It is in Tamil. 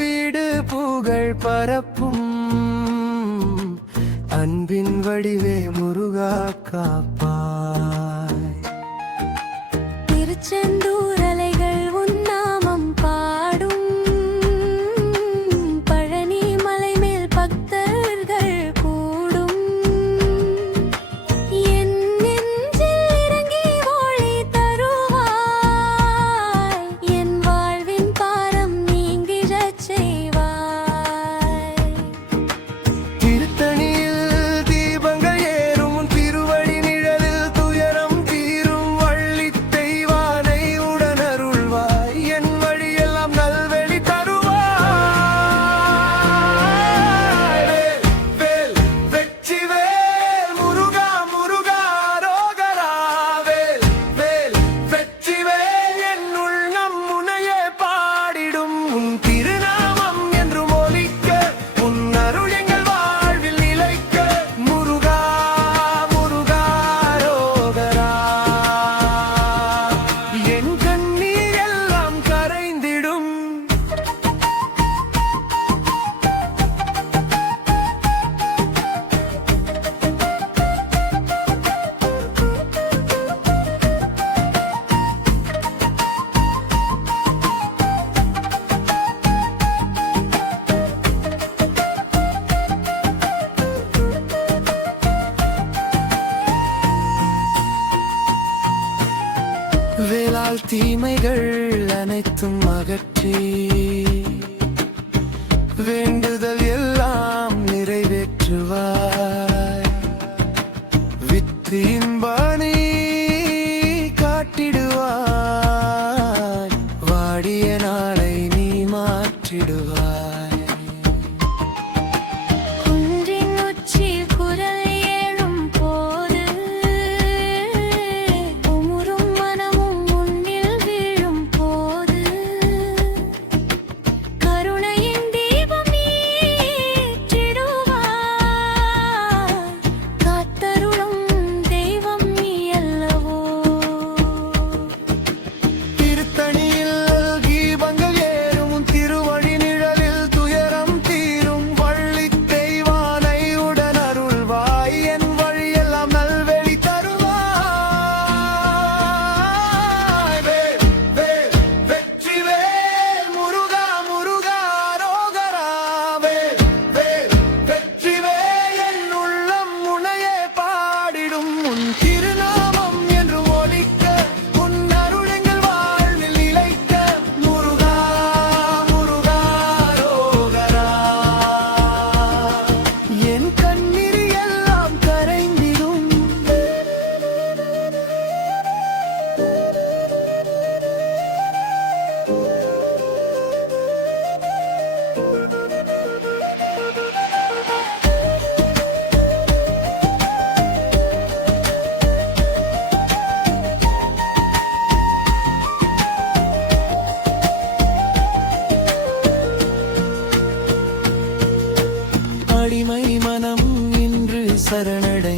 வீடு புகழ் பரப்பும் அன்பின் வடிவே முருகா காப்பாய். திருச்செந்தூர் அலைகள் உன் நாமம் பாடும், பழனி மலை மேல் பக்தர்கள் கூடும். என் நெஞ்சில் இறங்கி ஒளி தருவாய், என் வாழ்வின் பாரம் நீங்கிடச் செய்வாய். திருத்தணியில் தீபங்கள் ஏறும் உன் திருவடி நிழலில் துயரம் தீரும் வள்ளி தெய்வானை உடனருள்வாய், என் வழியெல்லாம் நல்வழி தருவாய். வேல் வெற்றி வேல் முருகா முருகா ரோகரா, வேல் வேல் வெற்றி வேல் என் உள்ளம் முனையே பாடிடும். உன் திருநாமம் என்று ஒலிக்க, உன் அருள் எங்கள் வாழ்வில் நிலைக்க. முருகா முருகா ரோகரா, என் கண்ணீர் எல்லாம் கரைந்திடும். வேளால் தீமைகள் அனைத்தும் அகற்றி வேண்டுதல் எல்லாம் நிறைவேற்றுவாய். வித்தின் பாணி காட்டிடுவாய், வாடிய நாளை நீ மாற்றிடுவாய். குன்றின் உச்சியில் குரல் எழும் போது, உமுறும் மனமும் உன்னில் வீழும் போது, கருணையின் தீபம் ஏற்றிடுவாய். காத்தருளும் தெய்வம் நீ அல்லவோ. திருத்தணியில் தீபங்கள் ஏறும் உன் திருவடி நிழலில் துயரம் தீரும் வள்ளி தெய்வானை உடனருள்வாய், என் வழியெல்லாம் நல்வழி தருவாய். வேல் வேல் வெற்றி வேல் முருகா முருகா ரோகரா, வேல் வேல் வெற்றி வேல் என் உள்ளம் முனையே பாடிடும். உன் திருநாமம் என்று ஒலிக்க, உன் அருள் எங்கள் வாழ்வில் நிலைக்க. முருகா முருகா ரோகரா, என் கண்ணீர் எல்லாம் கரைந்திடும். அடிமை மனம் இன்று சரணடை